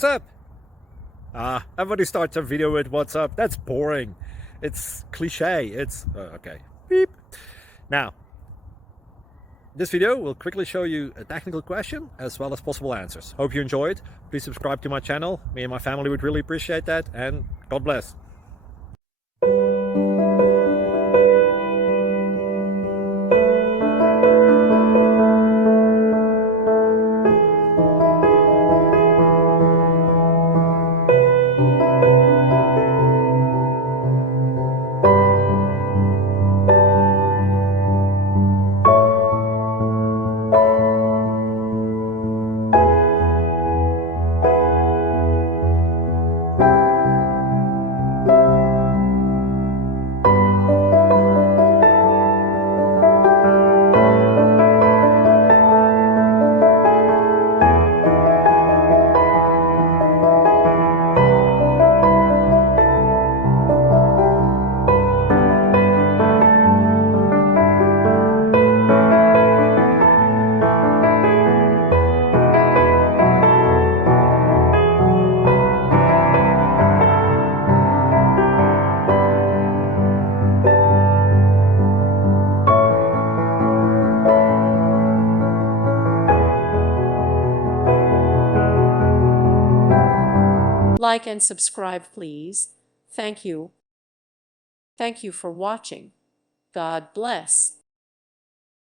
what's up? Everybody starts a video with what's up. That's boring. It's cliche. It's okay. Beep. Now, this video will quickly show you a technical question as well as possible answers. Hope you enjoyed. Please subscribe to my channel. Me and my family would really appreciate that, and God bless. Like and subscribe, please. Thank you. Thank you for watching. God bless.